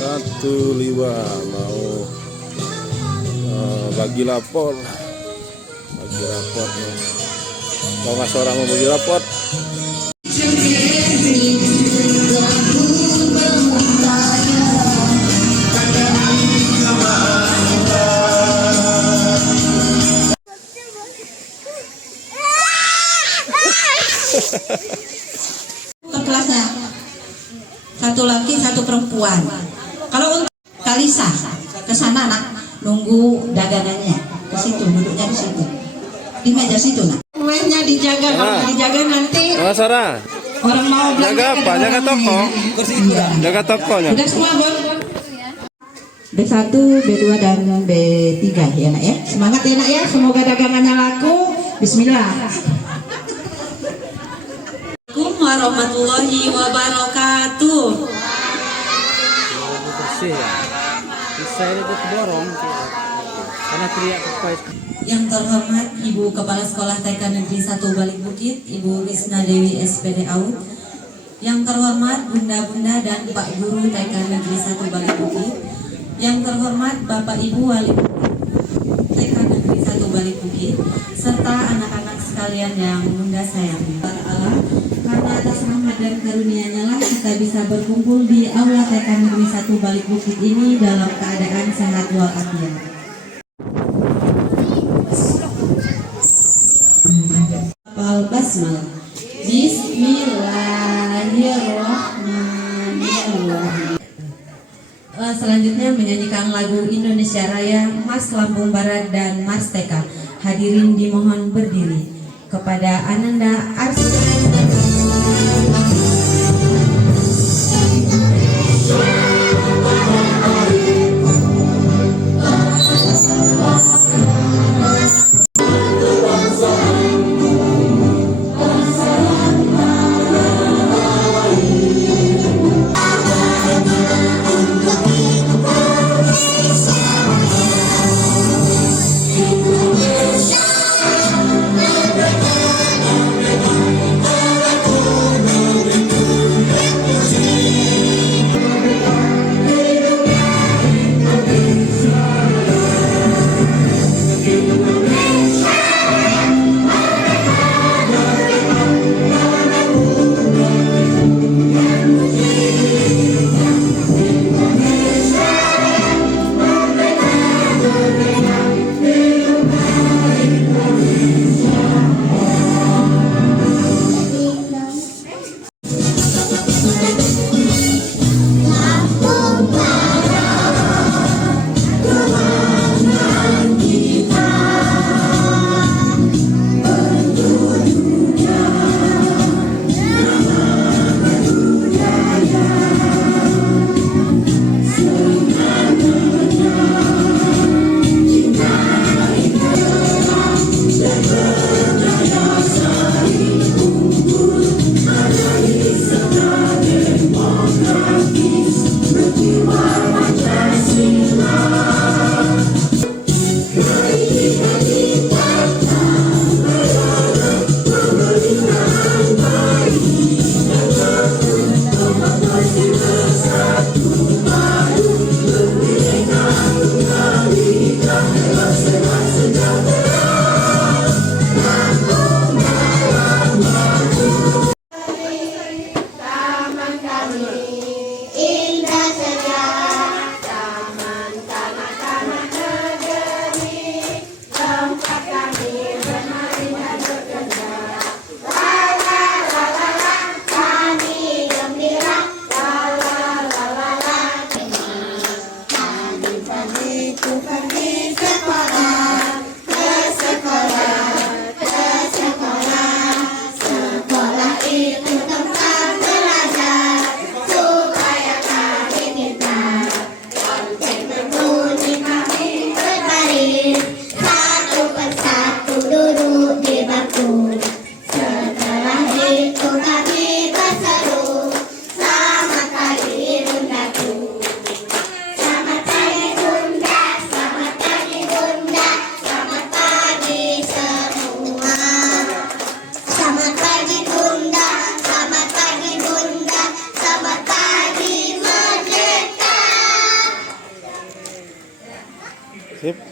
1 mau bagi lapor nih. Kalau nggak seorang mau bagi rapor. Kelasnya 1 laki 1 perempuan. Kalau untuk Kalisa ke sana nak, nunggu dagangannya di situ, duduknya di situ, di meja situ nak. Kuenya dijaga, kalau dijaga nanti Sarah, orang mau belanja. jaga apa? Jaga toko. Jaga tokonya. Sudah semua Bon? B1, B2 dan B3 ya nak ya. Semangat ya nak ya, semoga dagangannya laku. Bismillah. Assalamualaikum warahmatullahi wabarakatuh. Bersih ya. Saya itu dorong karena teriak kepas. Yang terhormat Ibu Kepala Sekolah TK Negeri 1 Balik Bukit, Ibu Risna Dewi SPD AUD. Yang terhormat Bunda-bunda dan Pak Guru TK Negeri 1 Balik Bukit. Yang terhormat Bapak Ibu Wali TK Negeri 1 Balik Bukit, serta anak-anak sekalian yang Bunda sayangi. Karena atas rahmat dan karunia-Nya lah kita bisa berkumpul di Aula TK Negeri 1 Balik Bukit ini dalam keadaan sehat walafiat. Al-Basmalah. Bismillahirrahmanirrahim. Selanjutnya menyanyikan lagu Indonesia Raya, Mars Lampung Barat dan Mars TK. Hadirin dimohon berdiri. Kepada Ananda Arsita.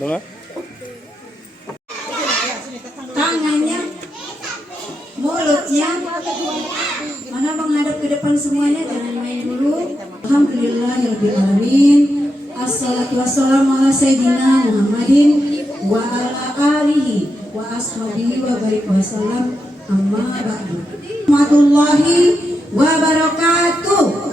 Dengar? Tangannya, mulutnya, mana menghadap ke depan semuanya, jangan main dulu. Alhamdulillahirrahmanirrahim. Assalatu wassalamu ala sayyidina Muhammadin wa ala alihi wa ashabihi wa barik wasallam, amma ba'du. Warahmatullahi wabarakatuh.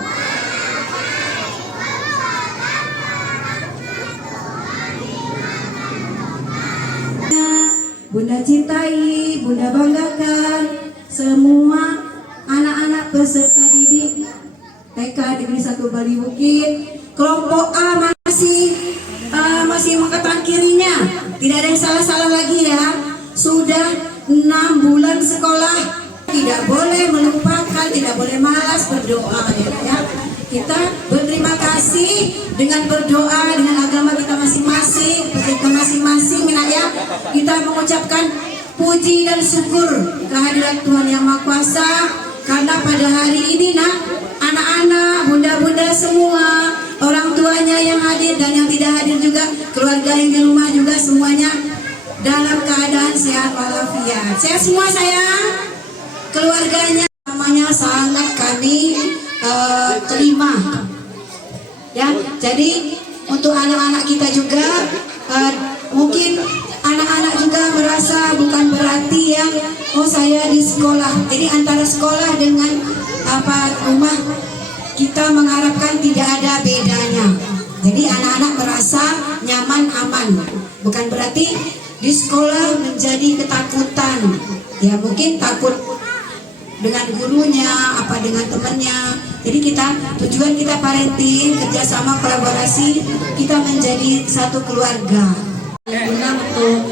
Bunda cintai, Bunda banggakan semua anak-anak peserta didik TK Negeri 1 Bali Bukit. Kelompok A masih mengatakan kirinya. Tidak ada yang salah-salah lagi ya. Sudah 6 bulan sekolah. Tidak boleh melupakan, tidak boleh malas berdoa ya. Kita berterima kasih dengan berdoa dengan agama kita masing-masing, kita masing-masing ya. Kita mengucapkan puji dan syukur kehadirat Tuhan Yang Maha Kuasa karena pada hari ini anak-anak, bunda-bunda semua, orang tuanya yang hadir dan yang tidak hadir juga, keluarga yang di rumah juga semuanya dalam keadaan sehat walafiat. Sehat semua sayang. Keluarganya namanya sangat kami terima ya. Jadi untuk anak-anak kita juga mungkin anak-anak juga merasa bukan berarti yang saya di sekolah. Jadi antara sekolah dengan rumah kita mengharapkan tidak ada bedanya. Jadi anak-anak merasa nyaman, aman. Bukan berarti di sekolah menjadi ketakutan. Ya mungkin takut dengan gurunya, dengan temannya. Jadi tujuan kita parenting, kerjasama, kolaborasi, kita menjadi satu keluarga. Guna untuk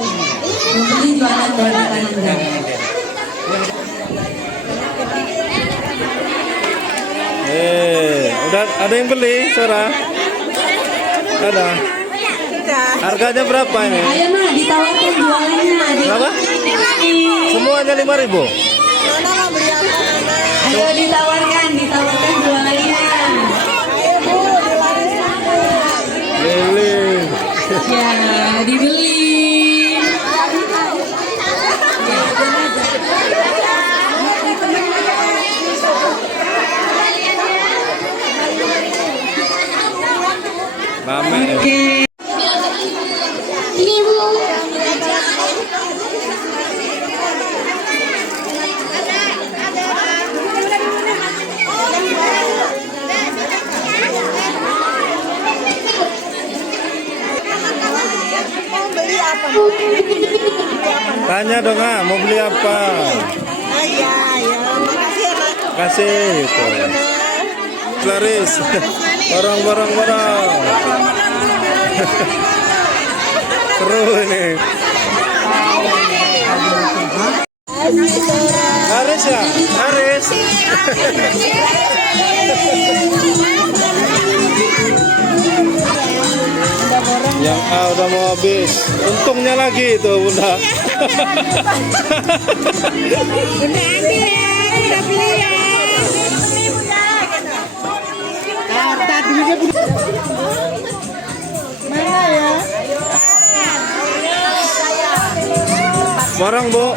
membeli jualan barang Anda. Udah ada yang beli, Sora? Ada. Harganya berapa ini? Ayo mah ditawarkan jualannya. Berapa? Semuanya 5.000. Ayo ditawarkan jualannya. Beli. Ya, dibeli. Rame ya. Ini Bu. Tanya dong mau beli apa? Makasih ya Pak. Kasih itu. Claris. Barang. Seru ini. Haris ya? Haris. Yang A udah mau habis. Untungnya lagi itu Bunda. Bunda ambil ya, Bunda pilih ya. Kata duitnya mana ya? Barang Bu.